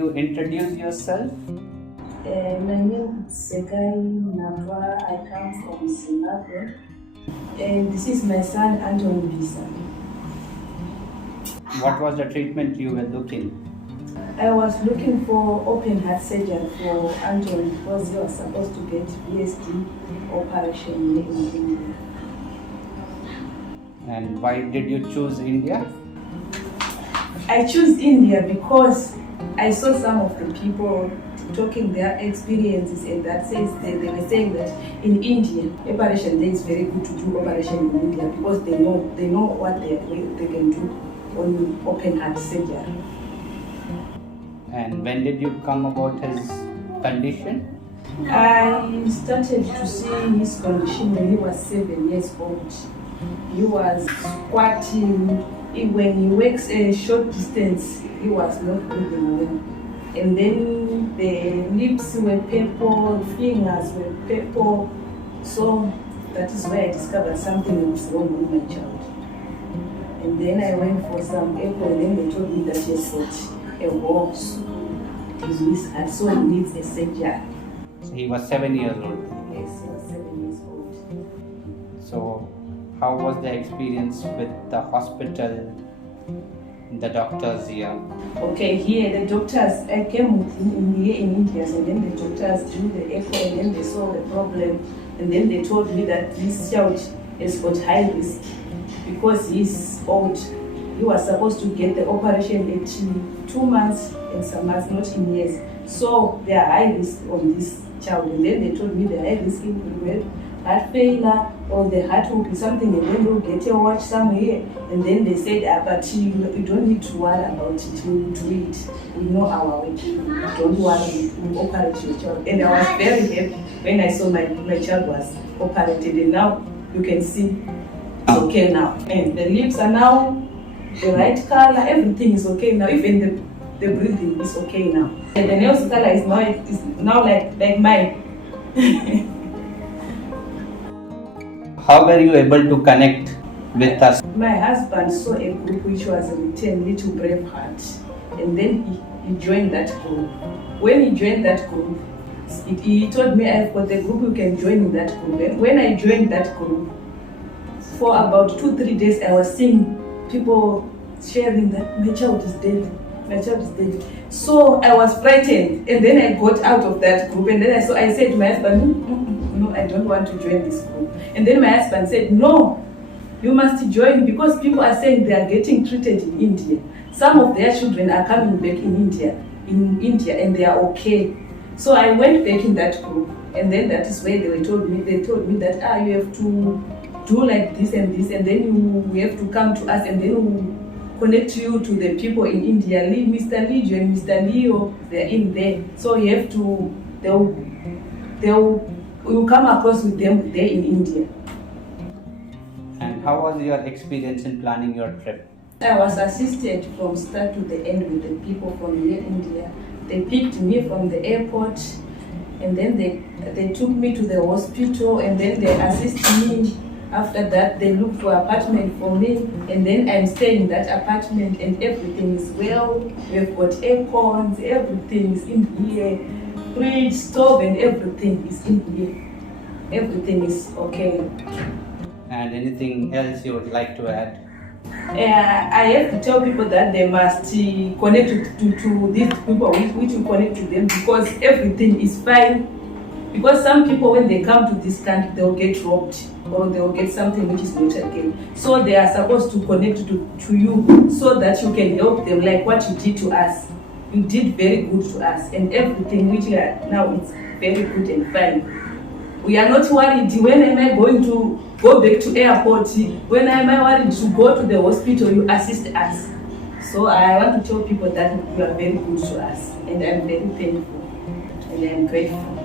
you introduce yourself? My name is Sekai Nava. I come from Zimbabwe. And this is my son, Antony. What was the treatment you were looking? I was looking for open heart surgery for Antony because he was supposed to get VSD operation in India. And why did you choose India? I chose India because I saw some of the people talking their experiences, and that says they were saying that in India, operation there is very good to do operation in India because they know what they can do on open heart surgery. And when did you come about his condition? I started to see his condition when he was 7 years old. He was squatting. When he works a short distance, he was not breathing well. And then the lips were purple, fingers were purple. So that is where I discovered something was wrong with my child. And then I went for some echo, and then they told me that he has got a hole in his heart, so he needs a surgery. So he was 7 years old. Yes, he was 7 years old. So how was the experience with the hospital, the doctors here? Okay, here the doctors, I came with him here in India, and then the doctors do the echo, and then they saw the problem, and then they told me that this child has got high risk because he's old. He was supposed to get the operation at 2 months and some months, not in years. So they are high risk on this child, and then they told me the high risk will heart failure, or the heart will be something, and then they'll get a watch somewhere, and then they said, but you don't need to worry about it, we will do it, we know our way, don't worry, we will operate your child. And I was very happy when I saw my child was operated, and now you can see it's okay now, and the lips are now the right color, everything is okay now, even the breathing is okay now, and the nails color is now like mine. How were you able to connect with us? My husband saw a group which was written Little Brave Heart, and then he joined that group. When he joined that group, he told me, I've got the group, you can join in that group. And when I joined that group, for about 2-3 days, I was seeing people sharing that my child is dead. My child is dead. So I was frightened, and then I got out of that group, and then I said to my husband, no, I don't want to join this group. And then my husband said, no, you must join, because people are saying they are getting treated in India. Some of their children are coming back in India, and they are okay. So I went back in that group, and then that is where they told me that you have to do like this and this, and then you have to come to us, and then we'll connect you to the people in India. Mr. Lijo and Mr. Leo, they're in there. So you have to, you'll come across with them there in India. And how was your experience in planning your trip? I was assisted from start to the end with the people from here in India. They picked me from the airport, and then they took me to the hospital, and then they assisted me. After that, they looked for an apartment for me, and then I'm staying in that apartment, and everything is well. We've got aircons, everything is in here, fridge, stove, and everything is in here. Everything is okay. And anything else you would like to add? I have to tell people that they must connect to these people which will connect to them, because everything is fine. Because some people, when they come to this country, they'll get robbed, or they'll get something which is not okay. So they are supposed to connect to you, so that you can help them, like what you did to us. You did very good to us, and everything which now it's very good and fine. We are not worried. When am I going to go back to airport? When am I worried to go to the hospital? You assist us. So I want to tell people that you are very good to us, and I'm very thankful, and I'm grateful.